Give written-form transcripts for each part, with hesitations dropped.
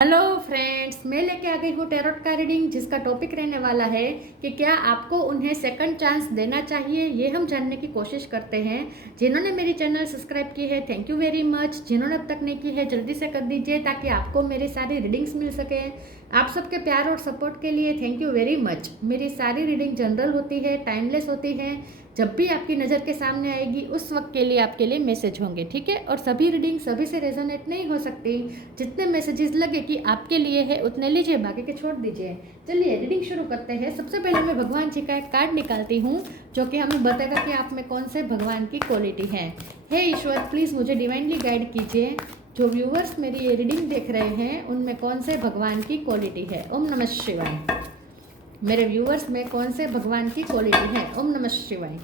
Hello friends, मैं लेके आ गई हूँ टैरोट का रीडिंग, जिसका टॉपिक रहने वाला है कि क्या आपको उन्हें सेकंड चांस देना चाहिए। ये हम जानने की कोशिश करते हैं। जिन्होंने मेरी चैनल सब्सक्राइब की है, थैंक यू वेरी मच। जिन्होंने अब तक नहीं की है, जल्दी से कर दीजिए ताकि आपको मेरी सारी रीडिंग्स मिल सके। आप सबके प्यार और सपोर्ट के लिए थैंक यू वेरी मच। मेरी सारी रीडिंग जनरल होती है, टाइमलेस होती है। जब भी आपकी नज़र के सामने आएगी उस वक्त के लिए आपके लिए मैसेज होंगे, ठीक है। और सभी रीडिंग सभी से रेजोनेट नहीं हो सकती। जितने मैसेजेस लगे कि आपके लिए है उतने लीजिए, बाकी के छोड़ दीजिए। चलिए रीडिंग शुरू करते हैं। सबसे पहले मैं भगवान जी का एक कार्ड निकालती हूँ जो कि हमें बताएगा कि आप में कौन से भगवान की क्वालिटी है। हे ईश्वर, प्लीज़ मुझे डिवाइनली गाइड कीजिए। जो व्यूवर्स मेरी ये रीडिंग देख रहे हैं उनमें कौन से भगवान की क्वालिटी है। ओम नमः शिवाय। मेरे व्यूवर्स में कौन से भगवान की क्वालिटी है। ओम नमः शिवाय।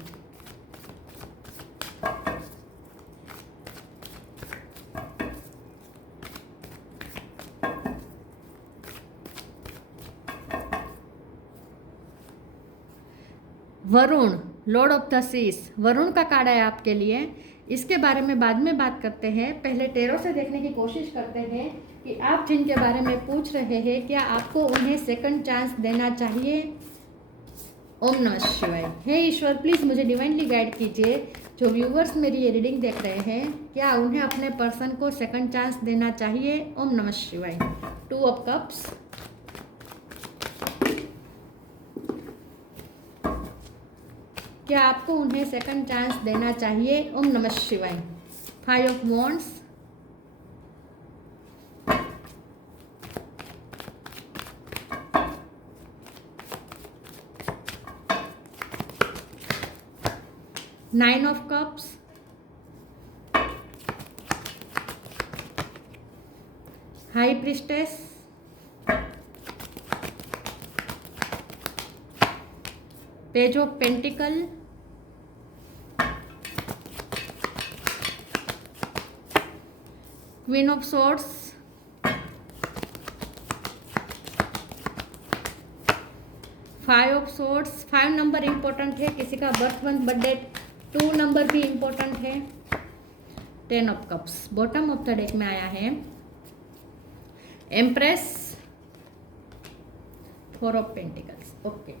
Varun, lord of the seas, Varun का कार्ड है आपके लिए। इसके बारे में बाद में बात करते हैं। पहले टैरो से देखने की कोशिश करते हैं कि आप जिनके बारे में पूछ रहे हैं क्या आपको उन्हें सेकंड चांस देना चाहिए। ओम नमः शिवाय। हे ईश्वर, प्लीज़ मुझे डिवाइनली गाइड कीजिए। जो व्यूवर्स मेरी ये रीडिंग देख रहे हैं क्या उन्हें अपने पर्सन को सेकंड चांस देना चाहिए। ओम नमः शिवाय। 2 ऑफ कप्स, क्या आपको उन्हें सेकंड चांस देना चाहिए। ओम नमः शिवाय। 5 of wands, nine of cups, high priestess, page of pentacle, queen of swords, 5 of swords. 5 number important है, किसी का birth month birth date 2 number भी इम्पोर्टेंट है। 10 of cups bottom of the deck में आया है। Empress, 4 of pentacles. Okay,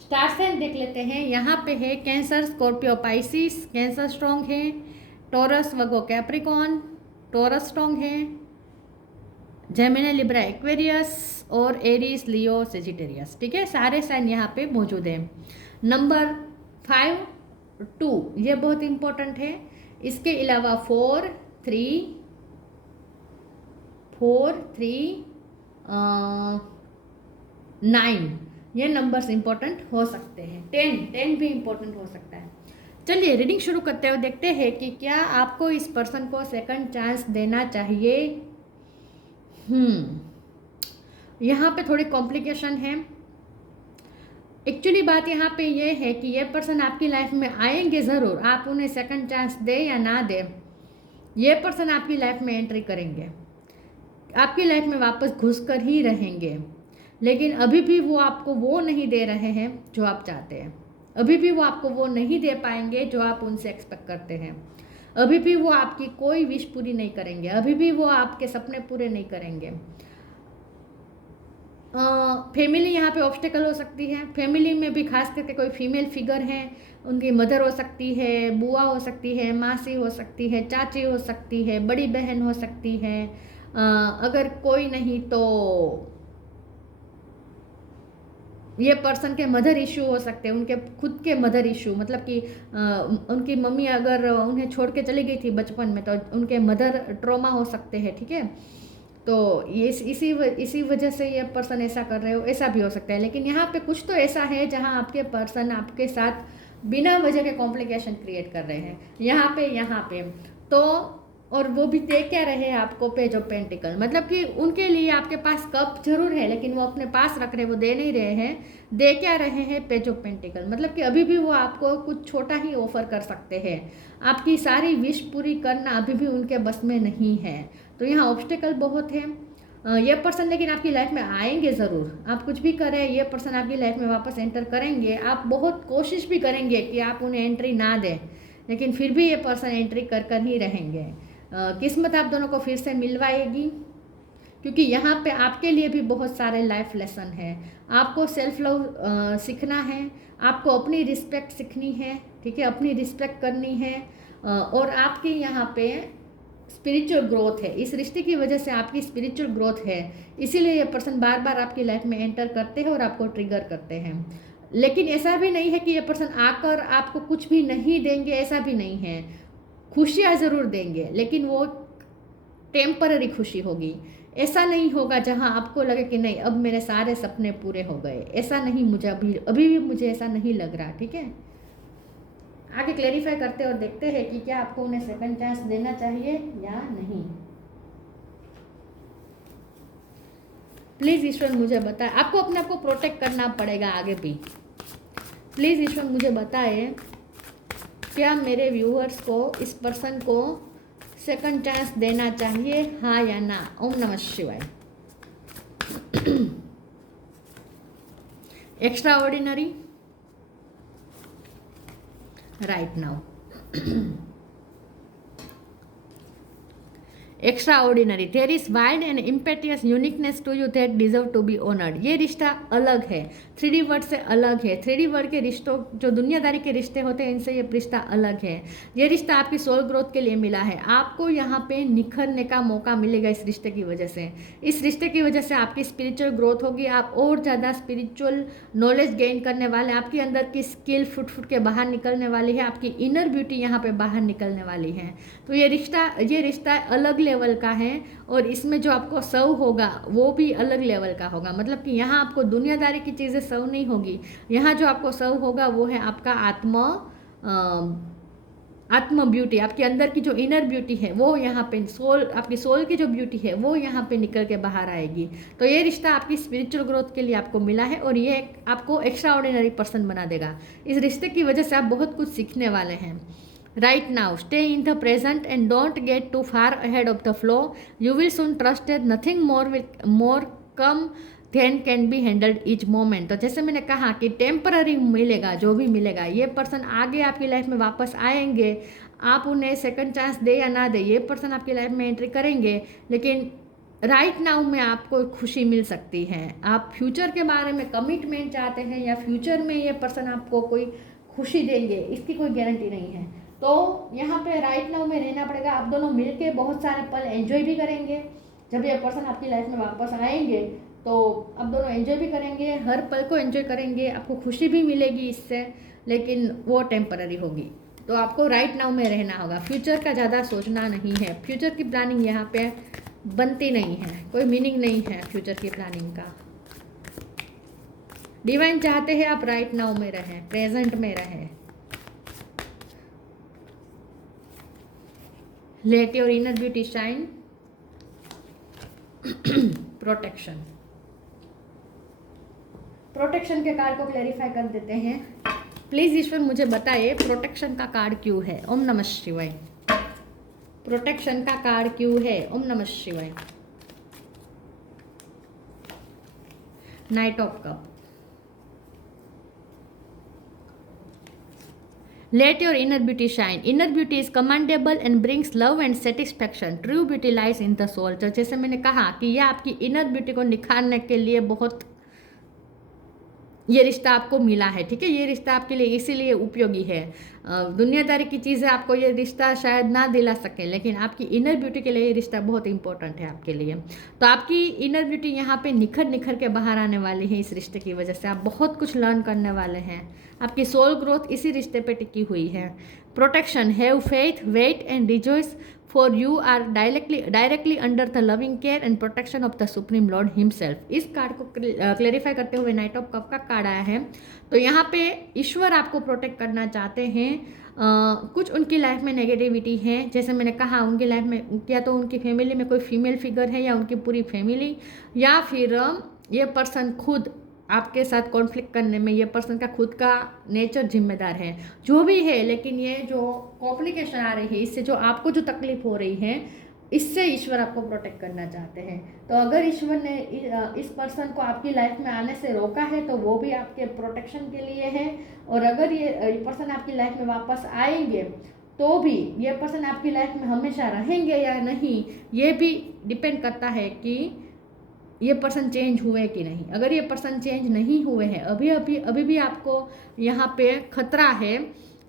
star sign देख लेते हैं। यहाँ पे है Cancer, Scorpio, Pisces. Cancer strong है। Taurus, Virgo, Capricorn, Taurus strong है। जेमिनी, लिब्रा, एक्वेरियस और एरीज, लियो, सेजिटेरियस। ठीक है, सारे साइन यहाँ पे मौजूद हैं। नंबर 5, 2 ये बहुत इंपॉर्टेंट है। इसके अलावा 4, 3, 9 ये नंबर्स इंपॉर्टेंट हो सकते हैं। 10 भी इंपॉर्टेंट हो सकता है। चलिए रीडिंग शुरू करते हुए देखते हैं कि क्या आपको इस पर्सन को सेकंड चांस देना चाहिए। यहाँ पे थोड़ी कॉम्प्लिकेशन है। एक्चुअली बात यहाँ पे ये है कि ये पर्सन आपकी लाइफ में आएंगे ज़रूर, आप उन्हें सेकंड चांस दे या ना दे, ये पर्सन आपकी लाइफ में एंट्री करेंगे, आपकी लाइफ में वापस घुस कर ही रहेंगे। लेकिन अभी भी वो आपको वो नहीं दे रहे हैं जो आप चाहते हैं। अभी भी वो आपको वो नहीं दे पाएंगे जो आप उनसे एक्सपेक्ट करते हैं। अभी भी वो आपकी कोई विश पूरी नहीं करेंगे। अभी भी वो आपके सपने पूरे नहीं करेंगे। फैमिली यहाँ पे ऑब्स्टेकल हो सकती है। फैमिली में भी खास करके कोई फीमेल फिगर है, उनकी मदर हो सकती है, बुआ हो सकती है, मासी हो सकती है, चाची हो सकती है, बड़ी बहन हो सकती है। अगर कोई नहीं तो ये पर्सन के मदर इशू हो सकते हैं, उनके खुद के मदर इशू, मतलब कि उनकी मम्मी अगर उन्हें छोड़ के चली गई थी बचपन में तो उनके मदर ट्रॉमा हो सकते हैं। ठीक है, तो ये इसी वजह से ये पर्सन ऐसा कर रहे हो, ऐसा भी हो सकता है। लेकिन यहाँ पे कुछ तो ऐसा है जहाँ आपके पर्सन आपके साथ बिना वजह के कॉम्प्लिकेशन क्रिएट कर रहे हैं। यहाँ पे तो, और वो भी दे क्या रहे हैं आपको, पेज ऑफ पेंटिकल, मतलब कि उनके लिए आपके पास कप जरूर है लेकिन वो अपने पास रख रहे हैं, वो दे नहीं रहे हैं। दे क्या रहे हैं, पेज ऑफ पेंटिकल, मतलब कि अभी भी वो आपको कुछ छोटा ही ऑफर कर सकते हैं। आपकी सारी विश पूरी करना अभी भी उनके बस में नहीं है। तो यहाँ ऑब्स्टेकल बहुत है। ये पर्सन लेकिन आपकी लाइफ में आएंगे ज़रूर। आप कुछ भी करें, ये पर्सन आपकी लाइफ में वापस एंटर करेंगे। आप बहुत कोशिश भी करेंगे कि आप उन्हें एंट्री ना दें, लेकिन फिर भी ये पर्सन एंट्री कर कर ही रहेंगे। किस्मत आप दोनों को फिर से मिलवाएगी। क्योंकि यहाँ पे आपके लिए भी बहुत सारे लाइफ लेसन है। आपको सेल्फ लव सीखना है, आपको अपनी रिस्पेक्ट सीखनी है, ठीक है, अपनी रिस्पेक्ट करनी है, और आपकी यहाँ पे स्पिरिचुअल ग्रोथ है। इस रिश्ते की वजह से आपकी स्पिरिचुअल ग्रोथ है, इसीलिए ये पर्सन बार बार आपकी लाइफ में एंटर करते हैं और आपको ट्रिगर करते हैं। लेकिन ऐसा भी नहीं है कि ये पर्सन आकर आपको कुछ भी नहीं देंगे, ऐसा भी नहीं है। खुशियाँ ज़रूर देंगे, लेकिन वो टेम्पररी खुशी होगी। ऐसा नहीं होगा जहाँ आपको लगे कि नहीं अब मेरे सारे सपने पूरे हो गए, ऐसा नहीं, मुझे अभी भी मुझे ऐसा नहीं लग रहा, ठीक है। आगे क्लेरिफाई करते और देखते हैं कि क्या आपको उन्हें सेकंड चांस देना चाहिए या नहीं। प्लीज़ ईश्वर मुझे बताए, आपको अपने आप को प्रोटेक्ट करना पड़ेगा आगे भी। प्लीज़ ईश्वर मुझे बताए क्या मेरे व्यूअर्स को, इस पर्सन को सेकंड चांस देना चाहिए, हाँ या ना। ओम नमः शिवाय। Extra ordinary right now. Extraordinary. There is wide and impetuous uniqueness to you that deserve to be honored. ये रिश्ता अलग है, 3D वर्ड से अलग है। 3D वर्ड के रिश्तों, जो दुनियादारी के रिश्ते होते हैं, इनसे ये रिश्ता अलग है। ये रिश्ता आपकी सोल ग्रोथ के लिए मिला है। आपको यहाँ पे निखरने का मौका मिलेगा इस रिश्ते की वजह से। इस रिश्ते की वजह से आपकी स्पिरिचुअल ग्रोथ होगी, आप और ज़्यादा स्पिरिचुअल नॉलेज गेन करने वाले, आपके अंदर की स्किल फुट के बाहर निकलने वाली है, आपकी इनर ब्यूटी यहाँ पे बाहर निकलने वाली है। तो ये रिश्ता अलग लेवल का है, और इसमें जो आपको सर्व होगा वो भी अलग लेवल का होगा। मतलब कि यहाँ आपको दुनियादारी की चीज़ें सर्व नहीं होगी, यहाँ जो आपको सर्व होगा वो है आपका आत्म ब्यूटी, आपके अंदर की जो इनर ब्यूटी है वो यहाँ पे सोल, आपकी सोल की जो ब्यूटी है वो यहाँ पे निकल के बाहर आएगी। तो ये रिश्ता आपकी स्पिरिचुअल ग्रोथ के लिए आपको मिला है, और ये आपको एक्स्ट्रा ऑर्डिनरी पर्सन बना देगा। इस रिश्ते की वजह से आप बहुत कुछ सीखने वाले हैं। Right now, stay in the present and don't get too far ahead of the flow. You will soon trust that nothing more come than can be handled each moment. तो जैसे मैंने कहा कि टेम्पररी मिलेगा, जो भी मिलेगा, ये पर्सन आगे आपकी लाइफ में वापस आएंगे। आप उन्हें सेकंड चांस दे या ना दे, ये पर्सन आपकी लाइफ में एंट्री करेंगे, लेकिन राइट नाउ में आपको खुशी मिल सकती है। आप फ्यूचर के बारे में कमिटमेंट चाहते हैं या फ्यूचर में ये पर्सन आपको कोई खुशी देंगे, इसकी कोई गारंटी नहीं है। तो यहाँ पे राइट नाउ में रहना पड़ेगा। आप दोनों मिलके बहुत सारे पल एंजॉय भी करेंगे। जब ये पर्सन आपकी लाइफ में वापस आएंगे तो आप दोनों एंजॉय भी करेंगे, हर पल को एंजॉय करेंगे, आपको खुशी भी मिलेगी इससे, लेकिन वो टेम्पररी होगी। तो आपको राइट नाउ में रहना होगा, फ्यूचर का ज़्यादा सोचना नहीं है। फ्यूचर की प्लानिंग यहाँ पे बनती नहीं है, कोई मीनिंग नहीं है फ्यूचर की प्लानिंग का। डिवाइन चाहते हैं आप राइट नाउ में रहें, प्रेजेंट में रहें। Let your inner beauty shine. Protection के कार्ड को क्लैरिफाई कर देते हैं। प्लीज ईश्वर मुझे बताइए प्रोटेक्शन का कार्ड क्यों है। ओम नमः शिवाय। प्रोटेक्शन का कार्ड क्यों है। ओम नमः शिवाय। Night of cup. Let your inner beauty shine. Inner beauty is commendable and brings love and satisfaction. True beauty lies in the soul. तो जैसे मैंने कहा कि यह आपकी इनर ब्यूटी को निखारने के लिए बहुत, ये रिश्ता आपको मिला है, ठीक है। ये रिश्ता आपके लिए इसीलिए उपयोगी है। दुनियादारी की चीज़ें आपको ये रिश्ता शायद ना दिला सके, लेकिन आपकी इनर ब्यूटी के लिए ये रिश्ता बहुत इंपॉर्टेंट है आपके लिए। तो आपकी इनर ब्यूटी यहाँ पे निखर के बाहर आने वाली है। इस रिश्ते की वजह से आप बहुत कुछ लर्न करने वाले हैं। आपकी सोल ग्रोथ इसी रिश्ते पे टिकी हुई है। Protection, have faith, wait and rejoice, for you are directly under the loving care and protection of the supreme lord himself. इस कार्ड को क्लेरिफाई करते हुए नाइट ऑफ कप का कार्ड आया है। तो यहाँ पे ईश्वर आपको प्रोटेक्ट करना चाहते हैं। कुछ उनकी लाइफ में नेगेटिविटी है, जैसे मैंने कहा उनकी लाइफ में या तो उनकी फैमिली में कोई फीमेल फिगर है, या उनकी पूरी फैमिली, या फिर ये पर्सन खुद आपके साथ कॉन्फ्लिक्ट करने में ये पर्सन का खुद का नेचर जिम्मेदार है। जो भी है, लेकिन ये जो कॉम्प्लिकेशन आ रही है, इससे जो आपको जो तकलीफ हो रही है, इससे ईश्वर आपको प्रोटेक्ट करना चाहते हैं। तो अगर ईश्वर ने इस पर्सन को आपकी लाइफ में आने से रोका है तो वो भी आपके प्रोटेक्शन के लिए है, और अगर ये पर्सन आपकी लाइफ में वापस आएंगे तो भी ये पर्सन आपकी लाइफ में हमेशा रहेंगे या नहीं, ये भी डिपेंड करता है कि ये पर्सन चेंज हुए कि नहीं। अगर ये पर्सन चेंज नहीं हुए हैं, अभी भी आपको यहाँ पे खतरा है,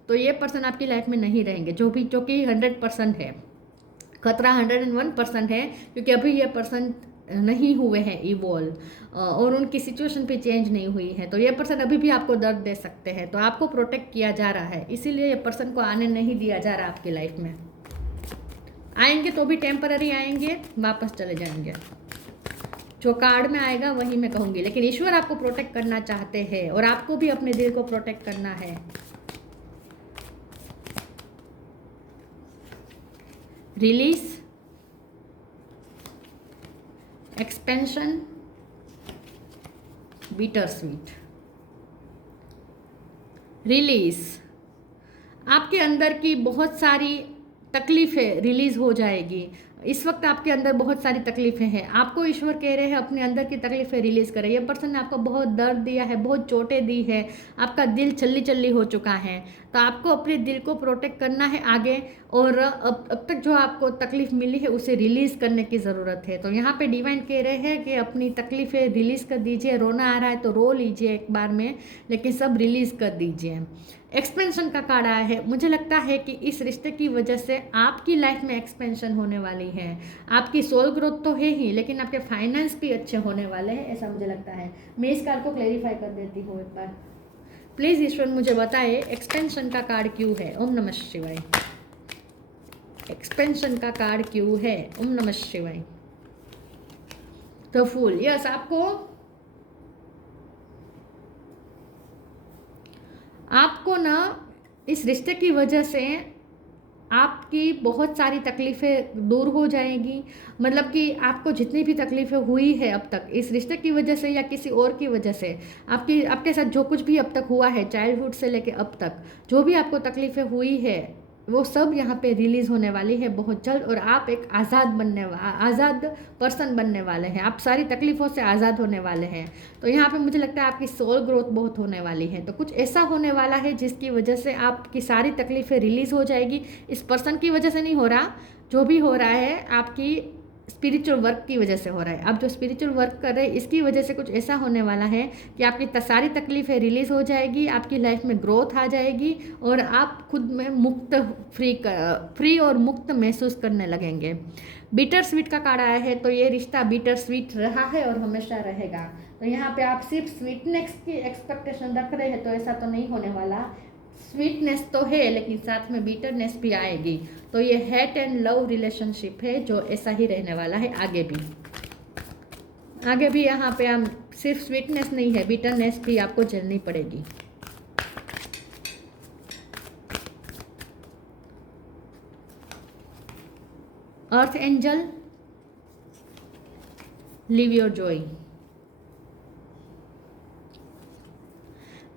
तो ये पर्सन आपकी लाइफ में नहीं रहेंगे, जो कि 100% है। खतरा 101% है, क्योंकि अभी ये पर्सन नहीं हुए हैं इवॉल्व, और उनकी सिचुएशन भी चेंज नहीं हुई है। तो ये पर्सन अभी भी आपको दर्द दे सकते हैं, तो आपको प्रोटेक्ट किया जा रहा है, इसीलिए ये पर्सन को आने नहीं दिया जा रहा आपकी लाइफ में। आएंगे तो भी टेम्पररी आएंगे, वापस चले जाएंगे। जो कार्ड में आएगा वही मैं कहूँगी, लेकिन ईश्वर आपको प्रोटेक्ट करना चाहते हैं और आपको भी अपने दिल को प्रोटेक्ट करना है। Release, expansion, bitter sweet. Release, आपके अंदर की बहुत सारी तकलीफ़ें रिलीज़ हो जाएगी। इस वक्त आपके अंदर बहुत सारी तकलीफ़ें हैं, आपको ईश्वर कह रहे हैं अपने अंदर की तकलीफ़ें रिलीज़ करें। ये पर्सन ने आपको बहुत दर्द दिया है, बहुत चोटें दी है, आपका दिल छल्ली छल्ली हो चुका है, तो आपको अपने दिल को प्रोटेक्ट करना है आगे। और अब तक जो आपको तकलीफ़ मिली है उसे रिलीज़ करने की ज़रूरत है। तो यहाँ पे डिवाइन कह रहे हैं कि अपनी तकलीफ़ें रिलीज़ कर दीजिए। रोना आ रहा है तो रो लीजिए एक बार में, लेकिन सब रिलीज़ कर दीजिए। एक्सपेंशन का कार्ड आया है। मुझे लगता है कि इस रिश्ते की वजह से आपकी लाइफ में एक्सपेंशन होने वाली है। आपकी सोल ग्रोथ तो है ही, लेकिन आपके फाइनेंस भी अच्छे होने वाले हैं, ऐसा मुझे लगता है। मैं इस कार्ड को क्लेरिफाई कर देती हूँ एक बार। प्लीज़ ईश्वर मुझे बताए एक्सपेंशन का कार्ड क्यों है। ओम नमः शिवाय। एक्सपेंशन का कार्ड क्यों है। ओम नमः शिवाय। द फूल, यस, आपको ना इस रिश्ते की वजह से आपकी बहुत सारी तकलीफ़ें दूर हो जाएंगी। मतलब कि आपको जितनी भी तकलीफ़ें हुई है अब तक इस रिश्ते की वजह से या किसी और की वजह से, आपके साथ जो कुछ भी अब तक हुआ है, चाइल्डहुड से लेके अब तक जो भी आपको तकलीफ़ें हुई है, वो सब यहाँ पे रिलीज़ होने वाली है बहुत जल्द। और आप एक आज़ाद पर्सन बनने वाले हैं। आप सारी तकलीफ़ों से आज़ाद होने वाले हैं। तो यहाँ पे मुझे लगता है आपकी सोल ग्रोथ बहुत होने वाली है। तो कुछ ऐसा होने वाला है जिसकी वजह से आपकी सारी तकलीफ़ें रिलीज़ हो जाएगी। इस पर्सन की वजह से नहीं हो रहा, जो भी हो रहा है आपकी स्पिरिचुअल वर्क की वजह से हो रहा है। आप जो स्पिरिचुअल वर्क कर रहे हैं इसकी वजह से कुछ ऐसा होने वाला है कि आपकी सारी तकलीफ़ें रिलीज़ हो जाएगी, आपकी लाइफ में ग्रोथ आ जाएगी और आप खुद में फ्री और मुक्त महसूस करने लगेंगे। बिटर स्वीट का कार्ड आया है, तो ये रिश्ता बिटर स्वीट रहा है और हमेशा रहेगा। तो यहाँ पे आप सिर्फ स्वीटनेस की एक्सपेक्टेशन रख रहे हैं, तो ऐसा तो नहीं होने वाला। स्वीटनेस तो है, लेकिन साथ में बिटरनेस भी आएगी। तो ये हेट एंड लव रिलेशनशिप है जो ऐसा ही रहने वाला है आगे भी यहाँ पे हम सिर्फ स्वीटनेस नहीं है, बिटरनेस भी आपको झेलनी पड़ेगी। Earth angel, live your joy.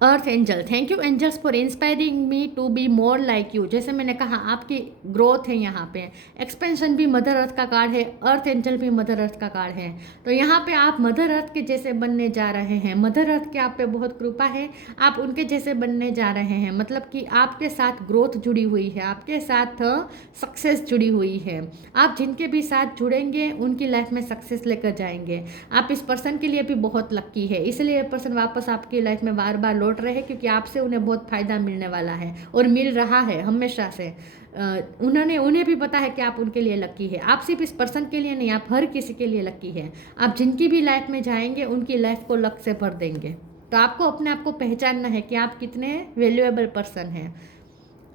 Earth angel, thank you angels for inspiring me to be more like you. जैसे मैंने कहा आपकी ग्रोथ है यहाँ पे। एक्सपेंशन भी मदर अर्थ का कार्ड है, अर्थ एंजल भी मदर अर्थ का कार्ड है। तो यहाँ पे आप मदर अर्थ के जैसे बनने जा रहे हैं। मदर अर्थ की आप पे बहुत कृपा है, आप उनके जैसे बनने जा रहे हैं। मतलब कि आपके साथ ग्रोथ जुड़ी हुई है, आपके साथ सक्सेस जुड़ी हुई है। आप जिनके भी साथ जुड़ेंगे उनकी लाइफ में सक्सेस लेकर जाएंगे। आप इस पर्सन के लिए भी बहुत लक्की है, इसलिए ये पर्सन वापस आपकी लाइफ में बार बार लौट रहे हैं, क्योंकि आपसे उन्हें बहुत फ़ायदा मिलने वाला है और मिल रहा है हमेशा से। उन्हें भी पता है कि आप उनके लिए लकी है। आप सिर्फ इस पर्सन के लिए नहीं, आप हर किसी के लिए लकी है। आप जिनकी भी लाइफ में जाएंगे उनकी लाइफ को लक से भर देंगे। तो आपको अपने आप को पहचानना है कि आप कितने वैल्यूएबल पर्सन हैं।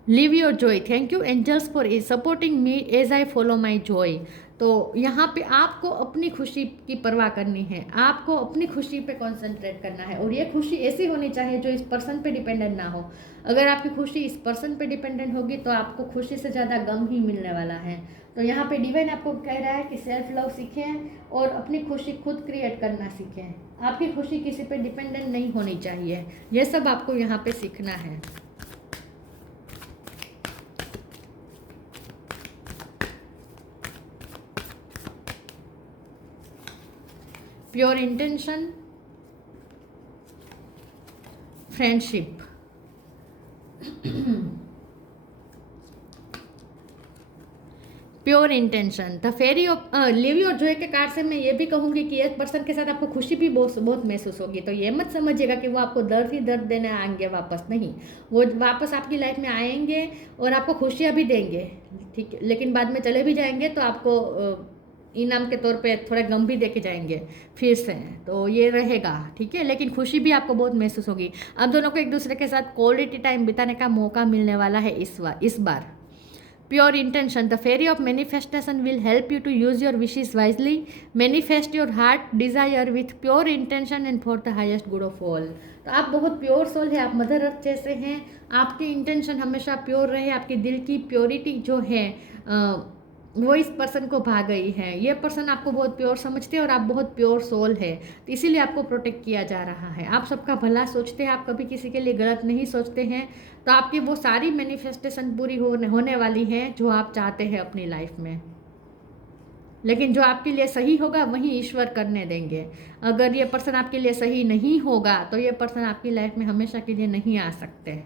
Live your joy, thank you angels for supporting me as I follow my joy. तो यहाँ पे आपको अपनी खुशी की परवाह करनी है, आपको अपनी खुशी पे कंसंट्रेट करना है। और ये खुशी ऐसी होनी चाहिए जो इस पर्सन पे डिपेंडेंट ना हो। अगर आपकी खुशी इस पर्सन पे डिपेंडेंट होगी तो आपको खुशी से ज़्यादा गम ही मिलने वाला है। तो यहाँ पे डिवाइन आपको कह रहा है कि सेल्फ लव सीखें और अपनी खुशी खुद क्रिएट करना सीखें। आपकी खुशी किसी पे डिपेंडेंट नहीं होनी चाहिए। ये सब आपको यहाँ पे सीखना है। Pure intention, friendship, pure intention, the fairy of live your joy के कार्ड से मैं ये भी कहूँगी कि एक पर्सन के साथ आपको खुशी भी बहुत बहुत महसूस होगी। तो ये मत समझिएगा कि वो आपको दर्द ही दर्द देने आएंगे वापस, नहीं, वो वापस आपकी लाइफ में आएंगे और आपको खुशियाँ भी देंगे, ठीक है, लेकिन बाद में चले भी जाएंगे तो आपको इनाम के तौर पे थोड़े गम भी देके जाएंगे फिर से, तो ये रहेगा, ठीक है, लेकिन खुशी भी आपको बहुत महसूस होगी। अब दोनों को एक दूसरे के साथ क्वालिटी टाइम बिताने का मौका मिलने वाला है इस बार। Pure intention, the fairy of manifestation will help you to use your wishes wisely, manifest your heart desire with pure intention and for the highest good of all. तो आप बहुत प्योर सोल है, आप मदर अर्थ जैसे हैं, आपकी intention हमेशा pure रहे, आपकी दिल की प्योरिटी जो है वो इस पर्सन को भा गई है। ये पर्सन आपको बहुत प्योर समझते हैं और आप बहुत प्योर सोल है, तो इसीलिए आपको प्रोटेक्ट किया जा रहा है। आप सबका भला सोचते हैं, आप कभी किसी के लिए गलत नहीं सोचते हैं, तो आपकी वो सारी मैनिफेस्टेशन पूरी होने वाली है जो आप चाहते हैं अपनी लाइफ में। लेकिन जो आपके लिए सही होगा वही ईश्वर करने देंगे। अगर ये पर्सन आपके लिए सही नहीं होगा तो ये पर्सन आपकी लाइफ में हमेशा के लिए नहीं आ सकते।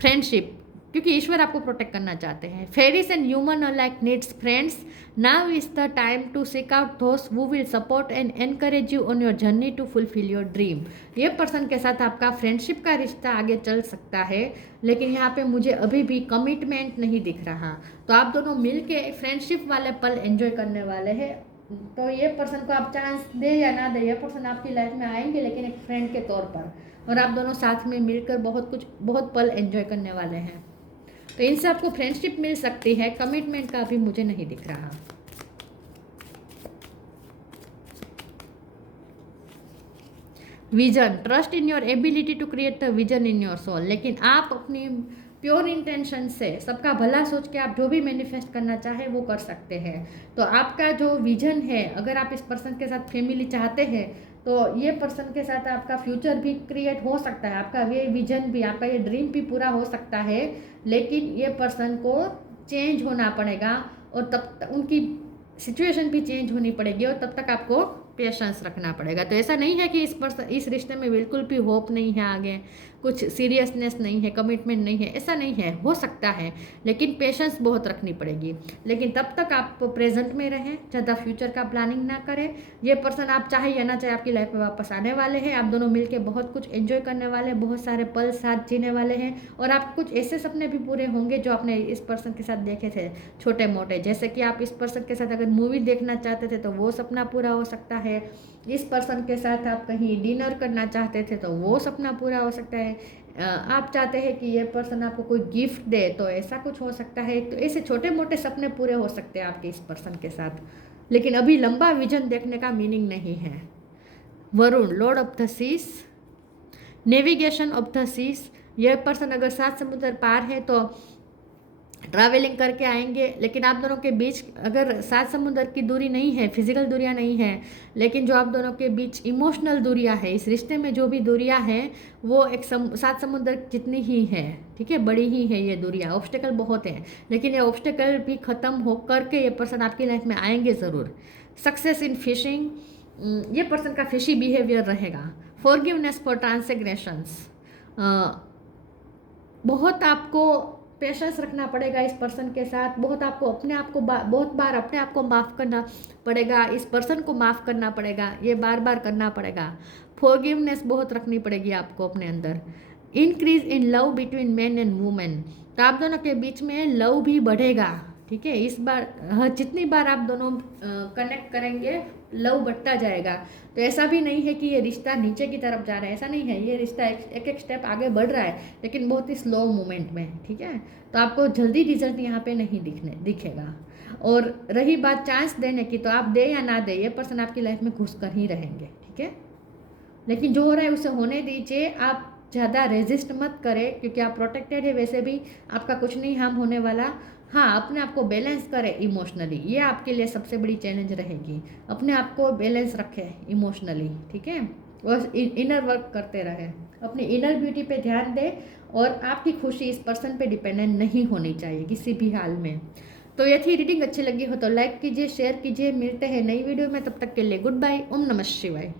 फ्रेंडशिप, क्योंकि ईश्वर आपको प्रोटेक्ट करना चाहते हैं। Fairies and human alike needs friends, now is the time to seek out those who will support and encourage you on your journey to fulfil your dream. ये पर्सन के साथ आपका फ्रेंडशिप का रिश्ता आगे चल सकता है, लेकिन यहाँ पे मुझे अभी भी कमिटमेंट नहीं दिख रहा। तो आप दोनों मिल के फ्रेंडशिप वाले पल एंजॉय करने वाले हैं। तो ये पर्सन को आप चांस दे या ना दे, ये पर्सन आपकी लाइफ में आएंगे लेकिन एक फ्रेंड के तौर पर, और आप दोनों साथ में मिलकर बहुत पल एंजॉय करने वाले हैं। तो इनसे आपको फ्रेंडशिप मिल सकती है, कमिटमेंट का अभी मुझे नहीं दिख रहा। Vision, trust in your ability to create the vision in your soul, लेकिन आप अपनी प्योर इंटेंशन से सबका भला सोच के आप जो भी मैनिफेस्ट करना चाहे वो कर सकते हैं। तो आपका जो विजन है, अगर आप इस पर्सन के साथ फैमिली चाहते हैं तो ये पर्सन के साथ आपका फ्यूचर भी क्रिएट हो सकता है, आपका ये विजन भी, आपका ये ड्रीम भी पूरा हो सकता है, लेकिन ये पर्सन को चेंज होना पड़ेगा और तब उनकी सिचुएशन भी चेंज होनी पड़ेगी और तब तक आपको पेशेंस रखना पड़ेगा। तो ऐसा नहीं है कि इस रिश्ते में बिल्कुल भी होप नहीं है, आगे कुछ सीरियसनेस नहीं है, कमिटमेंट नहीं है, ऐसा नहीं है, हो सकता है, लेकिन पेशेंस बहुत रखनी पड़ेगी। लेकिन तब तक आप प्रेजेंट में रहें, ज़्यादा फ्यूचर का प्लानिंग ना करें। ये पर्सन आप चाहे या ना चाहे आपकी लाइफ में वापस आने वाले हैं, आप दोनों मिलकर बहुत कुछ एंजॉय करने वाले हैं, बहुत सारे पल साथ जीने वाले हैं, और आप कुछ ऐसे सपने भी पूरे होंगे जो आपने इस पर्सन के साथ देखे थे छोटे मोटे, जैसे कि आप इस पर्सन के साथ अगर मूवी देखना चाहते थे तो वो सपना पूरा हो सकता है, इस पर्सन के साथ आप कहीं डिनर करना चाहते थे तो वो सपना पूरा हो सकता है, आप चाहते हैं कि ये पर्सन आपको कोई गिफ्ट दे तो ऐसा कुछ हो सकता है। तो ऐसे छोटे मोटे सपने पूरे हो सकते हैं आपके इस पर्सन के साथ, लेकिन अभी लंबा विजन देखने का मीनिंग नहीं है। Varun, lord of the seas, navigation of the seas, ये पर्सन अगर 7 समुद्र पार है तो ट्रैवलिंग करके आएंगे, लेकिन आप दोनों के बीच अगर 7 समुद्र की दूरी नहीं है, फिजिकल दूरियां नहीं है, लेकिन जो आप दोनों के बीच इमोशनल दूरियां है, इस रिश्ते में जो भी दूरियां हैं वो एक 7 समुद्र जितनी ही है, ठीक है, बड़ी ही है ये दूरियां, ऑब्स्टेकल बहुत हैं, लेकिन ये ऑब्स्टेकल भी ख़त्म हो करके ये पर्सन आपकी लाइफ में आएंगे ज़रूर। सक्सेस इन फिशिंग, ये पर्सन का फिशी बिहेवियर रहेगा। फॉरगिवनेस फॉर ट्रांसग्रेशंस, बहुत आपको पेशेंस रखना पड़ेगा इस पर्सन के साथ, बहुत आपको अपने आप को बहुत बार अपने आप को माफ़ करना पड़ेगा, इस पर्सन को माफ़ करना पड़ेगा, ये बार बार करना पड़ेगा। फॉरगिवनेस बहुत रखनी पड़ेगी आपको अपने अंदर। Increase in love between man and women, तो आप दोनों के बीच में लव भी बढ़ेगा, ठीक है, इस बार जितनी बार आप दोनों कनेक्ट करेंगे लव बढ़ता जाएगा। तो ऐसा भी नहीं है कि ये रिश्ता नीचे की तरफ जा रहा है, ऐसा नहीं है, ये रिश्ता एक एक स्टेप आगे बढ़ रहा है, लेकिन बहुत ही स्लो मूवमेंट में, ठीक है। तो आपको जल्दी रिजल्ट यहाँ पे नहीं दिखेगा। और रही बात चांस देने की, तो आप दे या ना दे, ये पर्सन आपकी लाइफ में घुस कर ही रहेंगे, ठीक है, लेकिन जो हो रहा है उसे होने दीजिए, आप ज़्यादा रेजिस्ट मत करें, क्योंकि आप प्रोटेक्टेड है, वैसे भी आपका कुछ नहीं हार्म होने वाला। हाँ, अपने आप को बैलेंस करें इमोशनली, ये आपके लिए सबसे बड़ी चैलेंज रहेगी। अपने आप को बैलेंस रखें इमोशनली, ठीक है, और इनर वर्क करते रहें, अपनी इनर ब्यूटी पे ध्यान दें, और आपकी खुशी इस पर्सन पे डिपेंडेंट नहीं होनी चाहिए किसी भी हाल में। तो ये थी रीडिंग, अच्छी लगी हो तो लाइक कीजिए, शेयर कीजिए, मिलते हैं नई वीडियो में, तब तक के लिए गुड बाय, ओम नमः शिवाय।